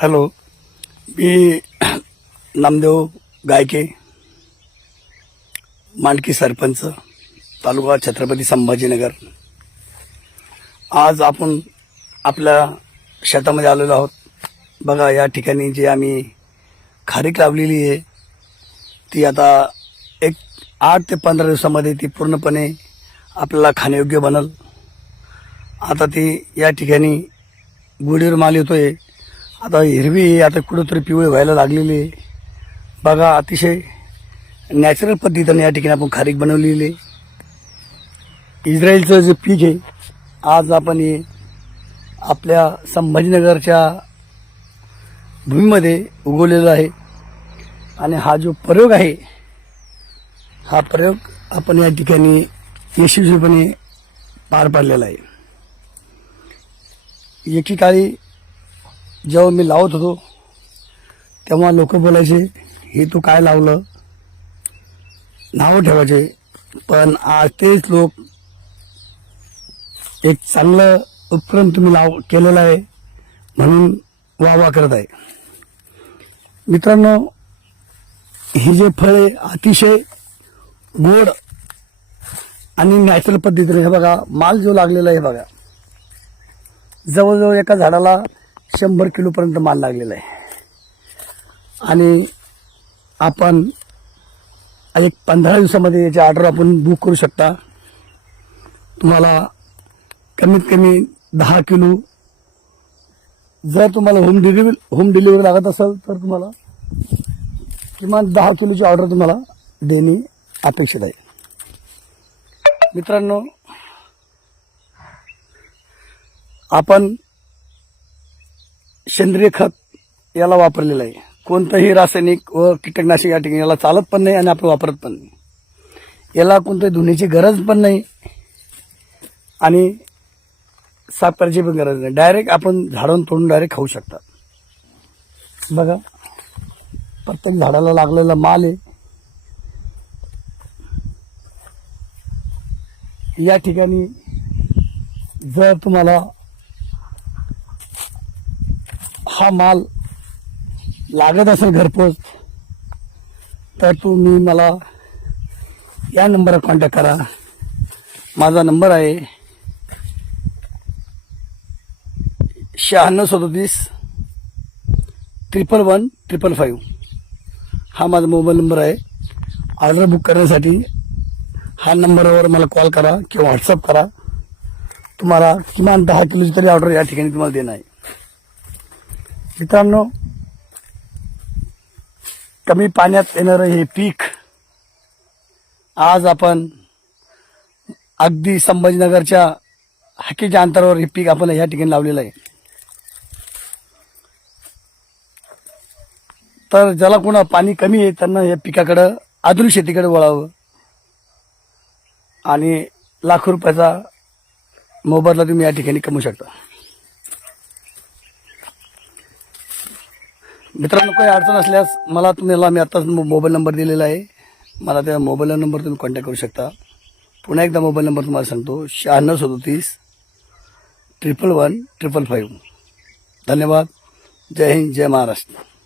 Hello मी नामदेव गायके मांडकी सरपंच तालुका छत्रपती संभाजीनगर. आज आपण आपल्या शेतामध्ये आलेलो आहोत. बघा या ठिकाणी जी आम्ही खारीक लावलेली आहे ती आता एक आठ ते पंधरा दिवसामध्ये ती पूर्णपणे आपल्याला खाण्यायोग्य बनल. आता ती या ठिकाणी गुढीवर माल येतो आहे आता हिरवी आता कुठंतरी पिवळी व्हायला लागलेली आहे. बघा अतिशय नॅचरल पद्धतीने या ठिकाणी आपण खारीक बनवलेली आहे. इस्रायलचं जे पीक आहे आज आपण हे आपल्या संभाजीनगरच्या भूमीमध्ये उगवलेला आहे. आणि हा जो प्रयोग आहे हा प्रयोग आपण या ठिकाणी यशस्वीपणे पार पाडलेला आहे. एकेकाळी जेव्हा मी लावत होतो तेव्हा लोक बोलायचे हे तू काय लावलं? नावं ठेवायचे. पण आज तेच लोक एक चांगलं उपक्रम तुम्ही लाव केलेला आहे म्हणून वा वा करत आहे. मित्रांनो ही जे फळे अतिशय गोड आणि नॅचरल पद्धतीने हे बघा माल जो लागलेला आहे हे बघा. जवळजवळ एका झाडाला शंभर किलोपर्यंत माल लागलेला आहे. आणि आपण एक पंधरा दिवसामध्ये याची ऑर्डर आपण बुक करू शकता. तुम्हाला कमीत कमी दहा किलो जर तुम्हाला होम डिलिव्हरी होम डिलिव्हरी लागत असेल तर तुम्हाला किमान दहा किलोची ऑर्डर तुम्हाला देणे अपेक्षित आहे. मित्रांनो आपण सेंद्रिय खत याला वापरलेलं आहे. कोणतंही रासायनिक व कीटकनाशक या ठिकाणी याला चालत पण नाही आणि आपण वापरत पण नाही. याला कोणत्याही धुण्याची गरज पण नाही आणि साफ करायची पण गरज नाही. डायरेक्ट आपण झाडून तोडून डायरेक्ट खाऊ शकतात. बघा प्रत्येक झाडाला लागलेला माल आहे. या ठिकाणी जर तुम्हाला हा माल लागत असेल घरपोच तर तुम्ही मला या नंबरवर कॉन्टॅक्ट करा. माझा नंबर आहे शहाण्णव सदतीस ट्रिपल वन ट्रिपल फाईव्ह हा माझा मोबाईल नंबर आहे. ऑर्डर बुक करण्यासाठी हा नंबरवर मला कॉल करा किंवा व्हॉट्सअप करा. तुम्हाला किमान दहा किलोची तरी ऑर्डर या ठिकाणी तुम्हाला देणं आहे. मित्रांनो कमी पाण्यात येणारं हे पीक आज आपण अगदी संभाजीनगरच्या हाकीच्या अंतरावर हे पीक आपण या ठिकाणी लावलेलं आहे. तर ज्याला कोणा पाणी कमी आहे त्यांना या पिकाकडं आधुनिक शेतीकडे वळावं. आणि लाखो रुपयाचा मोबदला तुम्ही या ठिकाणी कमवू शकता. मित्रांनो काही अडचण असल्यास मला तुम्हाला मी आत्ताच मो- मोबाईल नंबर दिलेला आहे. मला त्या मोबाईल नंबर तुम्ही कॉन्टॅक्ट करू शकता. पुन्हा एकदा मोबाईल नंबर तुम्हाला सांगतो. शहाण्णव सदोतीस ट्रिपल वन ट्रिपल फाईव्ह धन्यवाद. जय हिंद जय महाराष्ट्र.